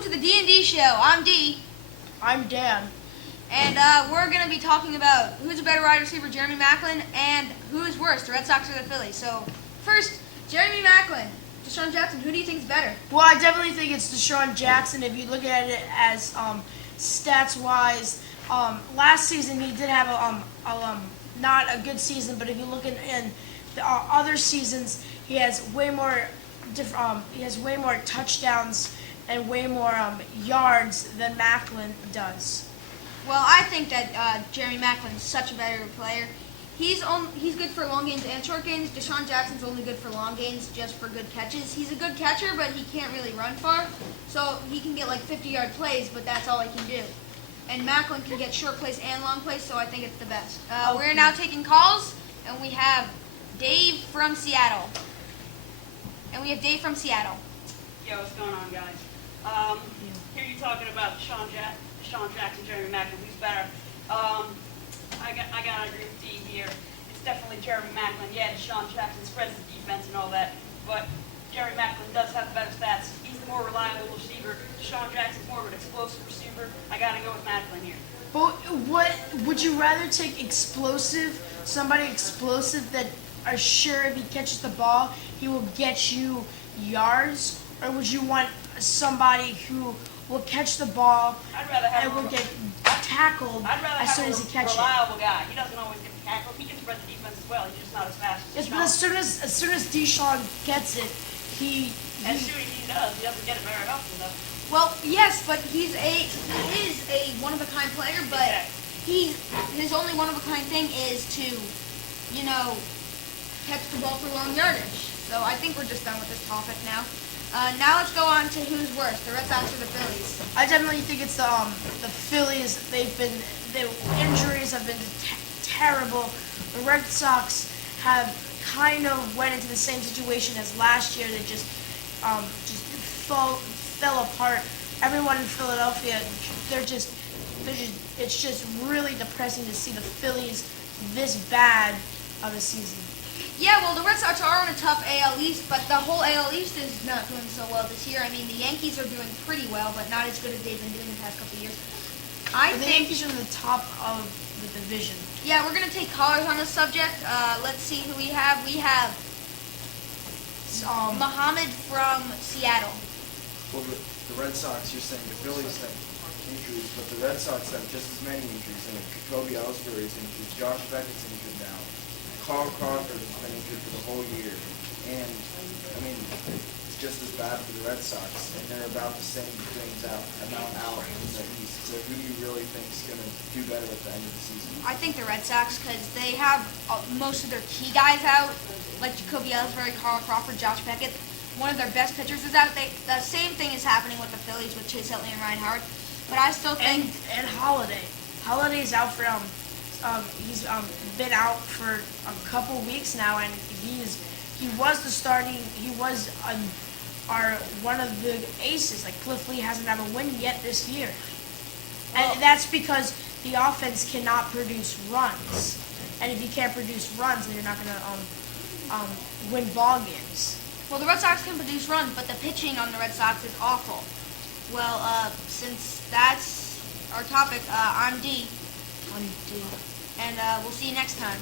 welcome to the D&D show. I'm D. I'm Dan. And we're going to be talking about who's a better wide receiver, Jeremy Maclin, and who is worse, the Red Sox or the Phillies. So, first, Jeremy Maclin. Deshaun Jackson, who do you think is better? Well, I definitely think it's Deshaun Jackson. If you look at it as stats-wise, last season he did have not a good season, but if you look in the other seasons, he has way more touchdowns and way more yards than Maclin does. Well, I think that Jeremy Maclin is such a better player. He's good for long gains and short gains. Deshaun Jackson's only good for long gains, just for good catches. He's a good catcher, but he can't really run far. So he can get like 50-yard plays, but that's all he can do. And Maclin can get short plays and long plays, so I think it's the best. We're now taking calls, and we have Dave from Seattle. Yo, what's going on, guys? Here you talking about Deshaun Jackson, Jeremy Maclin. Who's better? I gotta agree with D here. It's definitely Jeremy Maclin. Yeah, Deshaun Jackson spreads the defense and all that, but Jeremy Maclin does have better stats. He's the more reliable receiver. Deshaun Jackson's more of an explosive receiver. I gotta go with Maclin here. But what would you rather take somebody explosive that are sure if he catches the ball he will get you yards, or would you want somebody who will catch the ball and will get tackled as soon as he catches it? Reliable guy. He doesn't always get tackled. He can spread the defense as well. He's just not as fast. Yes, but as soon as Deshaun gets it, As soon as he does, he doesn't get it very often though. Well, yes, but he is a one-of-a-kind player, but his only one-of-a-kind thing is to, catch the ball for long yardage. So I think we're just done with this topic now. Now let's go on to who's worse, the Red Sox or the Phillies. I definitely think it's the Phillies. The injuries have been terrible. The Red Sox have kind of went into the same situation as last year. They just fell apart. Everyone in Philadelphia, it's just really depressing to see the Phillies this bad of a season. Yeah, well, the Red Sox are on a tough AL East, but the whole AL East is not doing so well this year. I mean, the Yankees are doing pretty well, but not as good as they've been doing the past couple of years. The Yankees are in the top of the division. Yeah, we're going to take callers on this subject. Let's see who we have. We have Mohammed from Seattle. Well, the Red Sox, you're saying the Phillies have injuries, but the Red Sox have just as many injuries. I mean, Jacoby Ellsbury is injured, Josh Beckett's injured now. Carl Crawford has been injured for the whole year, and I mean, it's just as bad for the Red Sox, and they're about the same amount out in the East. So who do you really think is going to do better at the end of the season? I think the Red Sox, because they have most of their key guys out, like Jacoby Ellsbury, Carl Crawford, Josh Beckett. One of their best pitchers is out. The same thing is happening with the Phillies with Chase Utley and Ryan Howard, but I still think and Holiday. Holiday's out for he's been out for a couple weeks now, and he was one of the aces. Like Cliff Lee hasn't had a win yet this year, and that's because the offense cannot produce runs. And if you can't produce runs, then you're not going to win ball games. Well, the Red Sox can produce runs, but the pitching on the Red Sox is awful. Well, since that's our topic, I'm D. I'm D. And we'll see you next time.